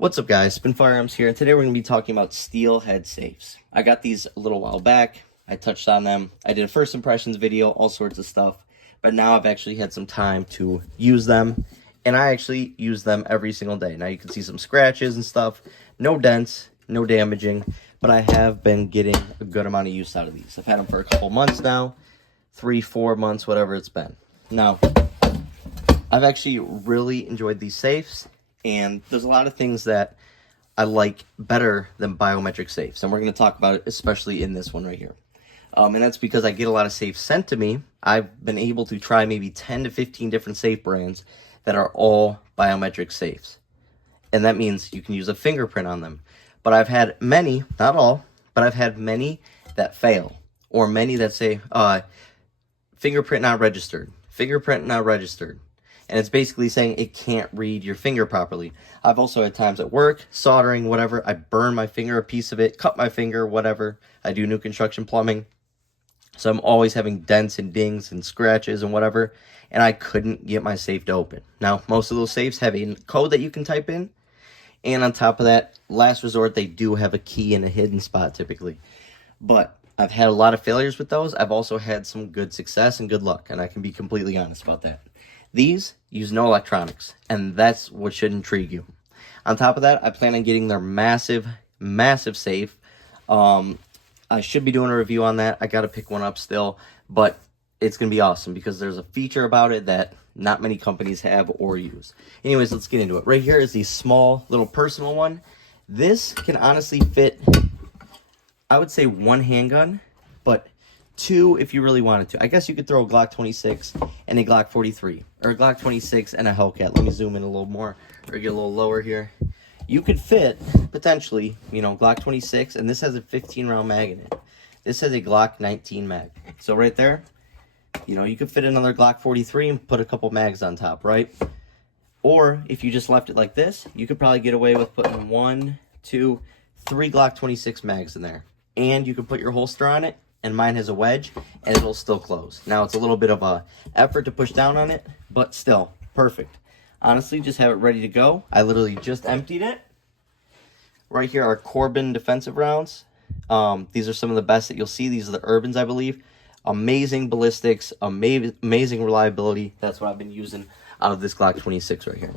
What's up, guys? Spin Firearms here, and today we're going to be talking about Steelhead safes. I got these a little while back. I touched on them. I did a first impressions video, all sorts of stuff, but now I've actually had some time to use them, and I actually use them every single day. Now you can see some scratches and stuff, no dents, no damaging, but I have been getting a good amount of use out of these. I've had them for a couple months now, 3-4 months, whatever it's been. Now, I've actually really enjoyed these safes. And there's a lot of things that I like better than biometric safes. And we're going to talk about it, especially in this one right here. And that's because I get a lot of safes sent to me. I've been able to try maybe 10 to 15 different safe brands that are all biometric safes. And that means you can use a fingerprint on them. But I've had many, not all, but I've had many that fail. Or many that say, fingerprint not registered. Fingerprint not registered. And it's basically saying it can't read your finger properly. I've also had times at work, soldering, whatever. I burn my finger, a piece of it, cut my finger, whatever. I do new construction plumbing. So I'm always having dents and dings and scratches and whatever. And I couldn't get my safe to open. Now, most of those safes have a code that you can type in. And on top of that, last resort, they do have a key in a hidden spot typically. But I've had a lot of failures with those. I've also had some good success and good luck. And I can be completely honest about that. These use no electronics, and that's what should intrigue you. On top of that, I plan on getting their massive safe. I should be doing a review on that. I got to pick one up still, but it's going to be awesome because there's a feature about it that not many companies have or use. Anyways, let's get into it. Right here is the small little personal one. This can honestly fit, I would say, one handgun, but two if you really wanted to. I guess you could throw a Glock 26 and a Glock 43, or a Glock 26 and a Hellcat. Let me zoom in a little more, or get a little lower here. You could fit, potentially, Glock 26, and this has a 15-round mag in it. This has a Glock 19 mag. So right there, you could fit another Glock 43 and put a couple mags on top, right? Or if you just left it like this, you could probably get away with putting 1, 2, 3 Glock 26 mags in there. And you could put your holster on it, and mine has a wedge, and it'll still close. Now, it's a little bit of a effort to push down on it, but still, perfect. Honestly, just have it ready to go. I literally just emptied it. Right here are Corbin defensive rounds. These are some of the best that you'll see. These are the Urbans, I believe. Amazing ballistics, amazing reliability. That's what I've been using out of this Glock 26 right here.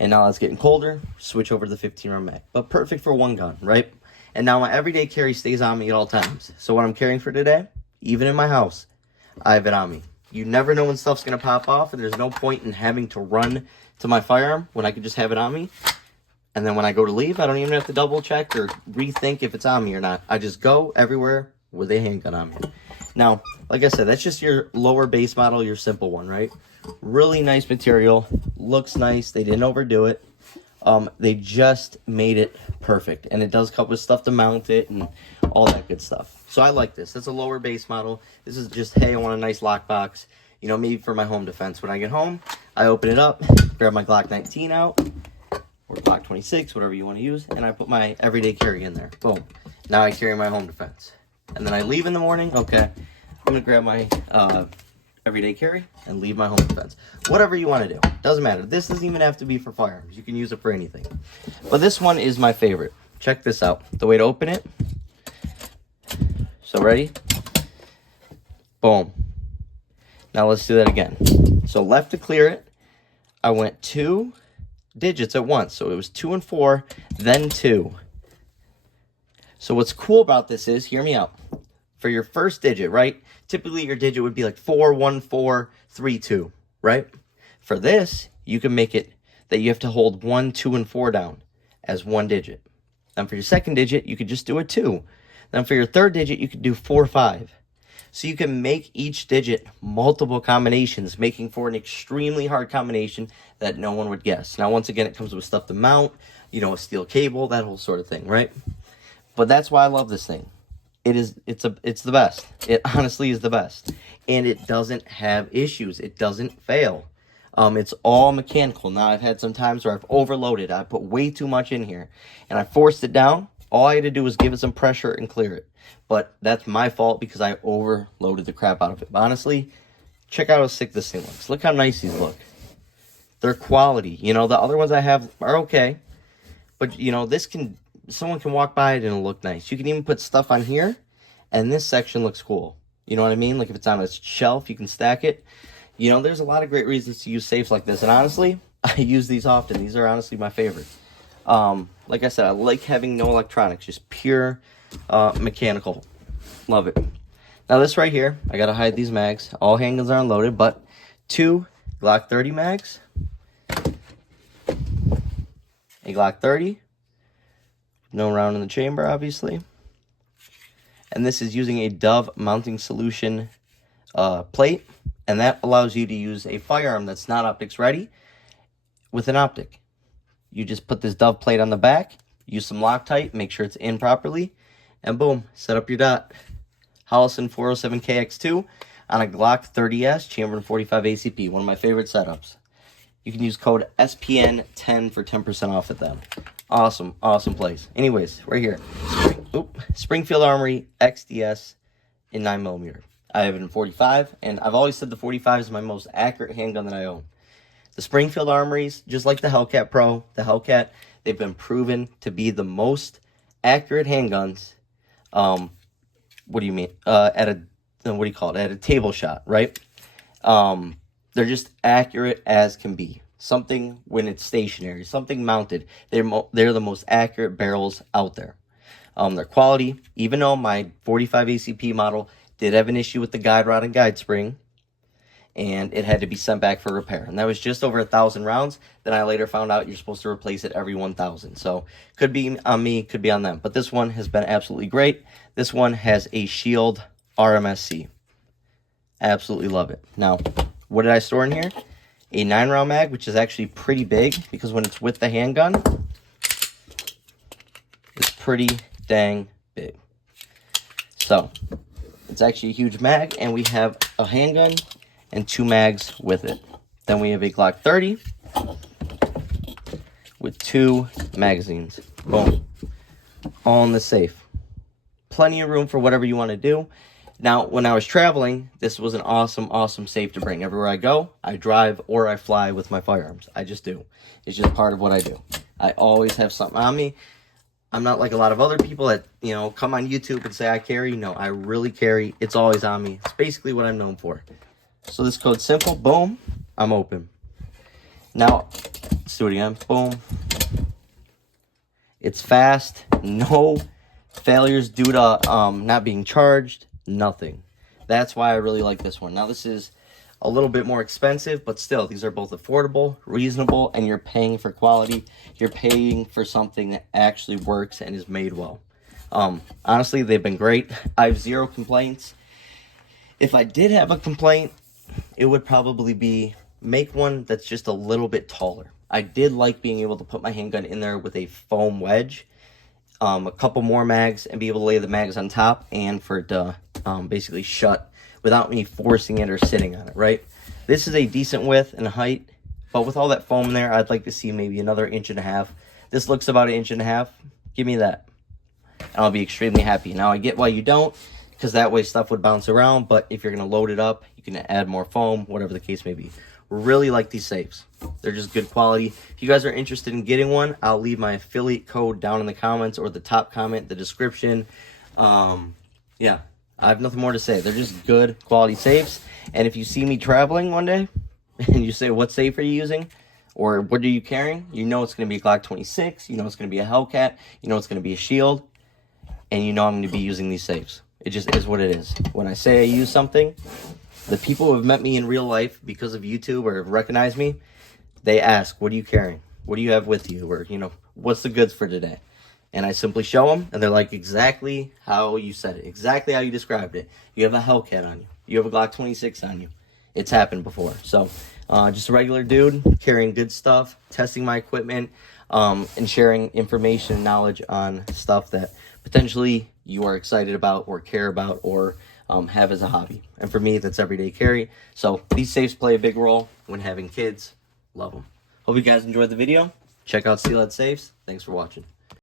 And now it's getting colder, switch over to the 15-round mag. But perfect for one gun, right? And now my everyday carry stays on me at all times. So what I'm carrying for today, even in my house, I have it on me. You never know when stuff's going to pop off, and there's no point in having to run to my firearm when I could just have it on me. And then when I go to leave, I don't even have to double check or rethink if it's on me or not. I just go everywhere with a handgun on me. Now, like I said, that's just your lower base model, your simple one, right? Really nice material. Looks nice. They didn't overdo it. They just made it perfect, and it does come with stuff to mount it and all that good stuff. So I like this. That's a lower base model. This is just, hey, I want a nice lockbox, maybe for my home defense. When I get home, I open it up, grab my Glock 19 out, or Glock 26, whatever you want to use, and I put my everyday carry in there. Boom. Now I carry my home defense. And then I leave in the morning. Okay, I'm going to grab my everyday carry and leave my home defense. Whatever you want to do. Doesn't matter. This doesn't even have to be for firearms. You can use it for anything. But this one is my favorite. Check this out. The way to open it. So ready? Boom. Now let's do that again. So left to clear it. I went 2 digits at once. So it was 2 and 4, then 2. So what's cool about this is, hear me out. For your first digit, right? Typically, your digit would be like 4, 1, 4, 3, 2, right? For this, you can make it that you have to hold 1, 2, and 4 down as one digit. Then for your second digit, you could just do a 2. Then for your third digit, you could do 4, 5. So you can make each digit multiple combinations, making for an extremely hard combination that no one would guess. Now, once again, it comes with stuff to mount, a steel cable, that whole sort of thing, right? But that's why I love this thing. It's the best. It honestly is the best. And it doesn't have issues. It doesn't fail. It's all mechanical. Now, I've had some times where I've overloaded. I put way too much in here, and I forced it down. All I had to do was give it some pressure and clear it. But that's my fault because I overloaded the crap out of it. But honestly, check out how sick this thing looks. Look how nice these look. They're quality. The other ones I have are okay. But, you know, someone can walk by it and it'll look nice. You can even put stuff on here, and this section looks cool. You know what I mean? Like if it's on a shelf, you can stack it. You know, there's a lot of great reasons to use safes like this. And honestly, I use these often. These are honestly my favorite. Like I said, I like having no electronics, just pure mechanical. Love it. Now this right here, I gotta hide these mags. All handguns are unloaded, but 2 Glock 30 mags, a Glock 30, no round in the chamber, obviously. And this is using a Dove mounting solution plate, and that allows you to use a firearm that's not optics ready with an optic. You just put this Dove plate on the back, use some Loctite, make sure it's in properly, and boom, set up your dot. Hollison 407KX2 on a Glock 30S chambered in 45 ACP, one of my favorite setups. You can use code SPN10 for 10% off at them. Awesome, awesome place. Anyways, right here, Springfield Armory XDS in 9mm. I have it in 45, and I've always said the 45 is my most accurate handgun that I own. The Springfield Armories, just like the Hellcat Pro, the Hellcat, they've been proven to be the most accurate handguns. What do you mean? At a table shot, right? They're just accurate as can be. Something when it's stationary, something mounted. They're the most accurate barrels out there. Their quality, even though my 45 ACP model did have an issue with the guide rod and guide spring, and it had to be sent back for repair. And that was just over 1,000 rounds. Then I later found out you're supposed to replace it every 1,000. So could be on me, could be on them. But this one has been absolutely great. This one has a Shield RMSC. Absolutely love it. Now, what did I store in here? A 9-round mag, which is actually pretty big, because when it's with the handgun, it's pretty dang big. So, it's actually a huge mag, and we have a handgun and 2 mags with it. Then we have a Glock 30 with 2 magazines. Boom. All in the safe. Plenty of room for whatever you want to do. Now, when I was traveling, this was an awesome, awesome safe to bring. Everywhere I go, I drive or I fly with my firearms. I just do. It's just part of what I do. I always have something on me. I'm not like a lot of other people that, you know, come on YouTube and say I carry. No, I really carry. It's always on me. It's basically what I'm known for. So this code's simple. Boom. I'm open. Now, let's do it again. Boom. It's fast. No failures due to not being charged. Nothing. That's why I really like this one. Now, this is a little bit more expensive, but still, these are both affordable, reasonable, and you're paying for quality. You're paying for something that actually works and is made well. Honestly, they've been great. I have 0 complaints. If I did have a complaint, it would probably be make one that's just a little bit taller. I did like being able to put my handgun in there with a foam wedge, a couple more mags, and be able to lay the mags on top, and for it to basically shut without me forcing it or sitting on it, right? This is a decent width and height, but with all that foam there, I'd like to see maybe another 1.5 inches. This looks about 1.5 inches. Give me that, and I'll be extremely happy. Now, I get why you don't, because that way stuff would bounce around, but if you're going to load it up, you can add more foam, whatever the case may be. Really like these safes. They're just good quality. If you guys are interested in getting one, I'll leave my affiliate code down in the comments or the top comment, the description. Yeah, I have nothing more to say. They're just good quality safes. And if you see me traveling one day and you say, what safe are you using? Or what are you carrying? You know it's going to be a Glock 26. You know it's going to be a Hellcat. You know it's going to be a Shield. And you know I'm going to be using these safes. It just is what it is. When I say I use something, the people who have met me in real life because of YouTube or have recognized me, they ask, what are you carrying? What do you have with you? Or, you know, what's the goods for today? And I simply show them, and they're like, exactly how you said it. Exactly how you described it. You have a Hellcat on you. You have a Glock 26 on you. It's happened before. So, just a regular dude carrying good stuff, testing my equipment, and sharing information and knowledge on stuff that potentially you are excited about or care about or have as a hobby. And for me, that's everyday carry. So these safes play a big role when having kids. Love them. Hope you guys enjoyed the video. Check out Steelhead Safes. Thanks for watching.